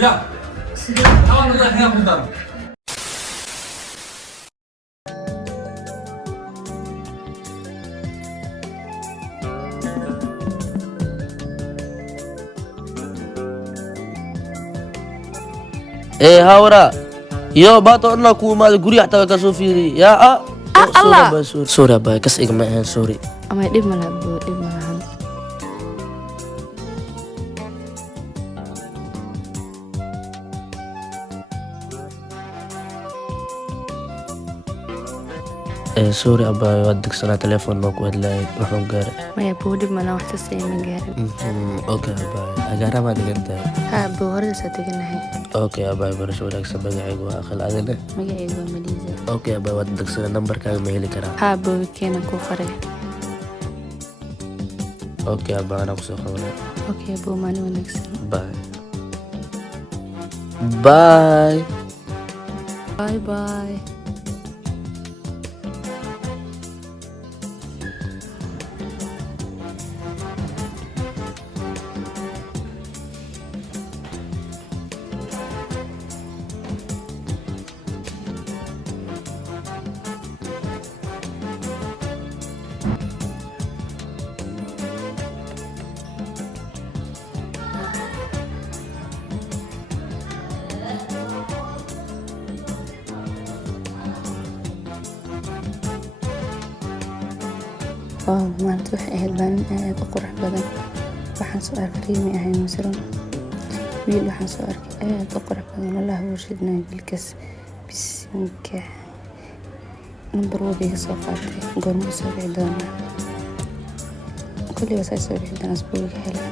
يا تعال نروح هنا بالدار. ايه هاورا يو باتو انو كو ما غوري حتى كاسو فيري يا الله سوري باي كاس ايغما سوري ama dhib ma laha bro dhib ma lahan ايه سوري ابا ودك سنة تليفون ماكو هدلاي محمد قاري maya bro dhib ma lahan wax kasta ima gaarin اوكي ابا اقارا ما دقنت ha bro horadasaa teganahay اوكي ابا برش ودك سبق عيق واخل ادنا magacaygu waa maliisa اوكي ابا ودك سنة نمبر كان مهلي كرا ha bro keena kuu faray اوكي ابا انا قصو خبري okay bro maalin wanaagsan باي باي bye bye maanta waxay ahayd maalin aad u qurux badan waxaan soo arkay riimi ahay masron wiil waxaan soo arkay aad u qurux badan allaha warshadnaa wiilkaas bisinka number wabiga soo qaatay goormuu soo bixi doonaa kulliba saa soo bixi doonaa asbuuga helay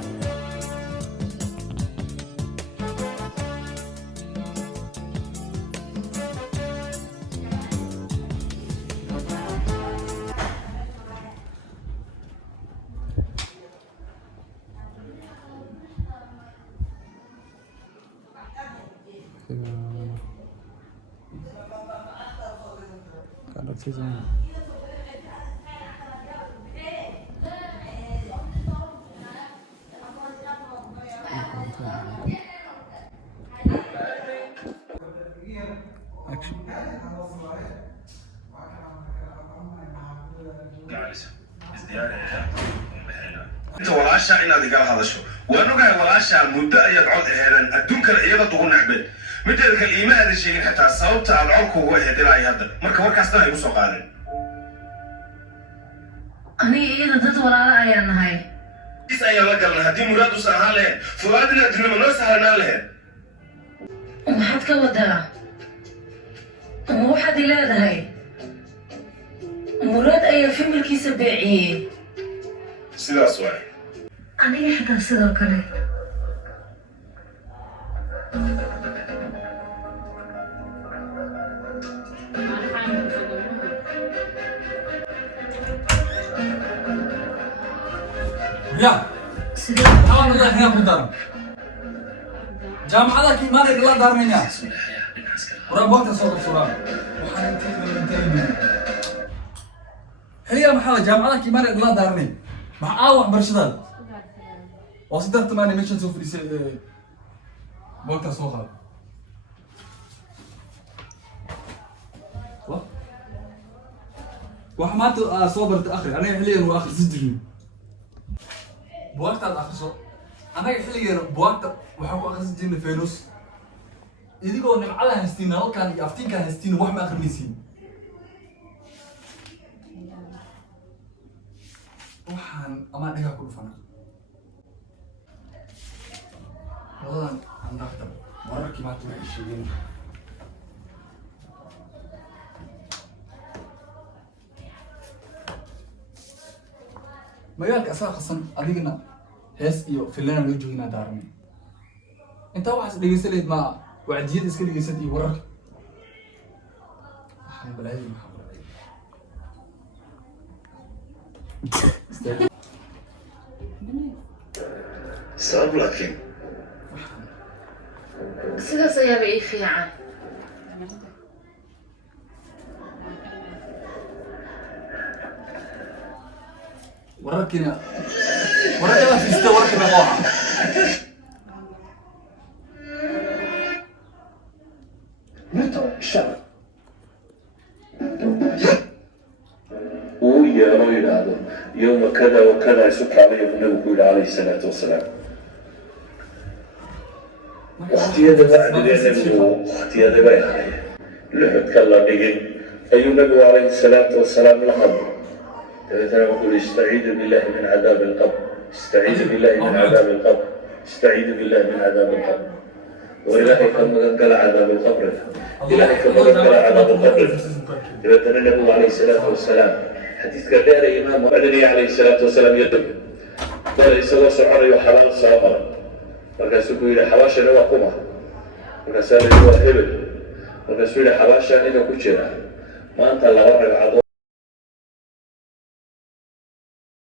انت walaasha inaad igala hadasho waan ogahay walaasha muddo ayaad cod aheedeen adduunkana iyada ugu nacbeen mideeda kale iima aadan sheegin xitaa sababta aad codku ugu aheed ilaa hadda marka warkaasna ay u soo qaadeen aniga iyada dad walaalo ayaan nahay is ayaan la galnay haddii muraad usan ahaan lahayn fuaadina adduunyama noo sahlanaan lahayn maxaad ka wadaa ma waxaad i leedahay muraad ayaa familkiisa beeciyey sidaas waay aniga xitaa sidoo kale يا تعال نروح هنا بالدار. جامعتك ما لك لا دار منها. وربطت صوت الصورة. هي محل جامعتك ما لك لا دار منها. مع أوح برشدال. وصدقت ماني مش نشوف لي وقت صوخة. وحمات صوبرت آخر أنا حاليا وآخر سجن. بوقت الأخصو أنا حاليا بوقت وحكو أخص جن فيروس يديكو نمعلا هستين أو كان يفتين كان هستين وحما آخر نسين وحان أما نيجا كل فنا والله أنا أختم مرة كي ما تروح الشيء magaalka asaga qasan adigna hees iyo filana loo joogina daarmi inta waxaas dhageysanayid ma wacdiyada iska dhageysan iyo wararka waxaan balaayo maxaa sabab laakiin sidaas ayaaba ii fiican wararkina wararka la fiista wararkina waa yeelo yidhaahdo yowma kada wa kada isu kaalaya buu nabigu ku yidhi calayhi salaatu wasalaam. waktiyada bacdigee nabigu waktiyada bay ahaayeen luxudka la dhigin ayuu nabigu calayhi salaatu wasalaam la hadlay dabeetana wuxuu yihi istaciidu billahi min cadaabi alqabr istaciidu billahi min cadaabi alqabr istaciidu billahi min cadaabi alqabr وإلهي كم قال عذاب القبر إلهي كم قال عذاب القبر dabeetana nabigu calayhi salaatu wasalaam xadiidka dheer ee imaam madani calayhi salaatu wasalaam yadog dal isagoo soconayo xabaal soo maray markaasuu ku yidhi xabaashana waa kuma markaasaa la yidhi waa hebel markaasuu yidhi xabaashaan ina ku jira maanta 2 ragcadood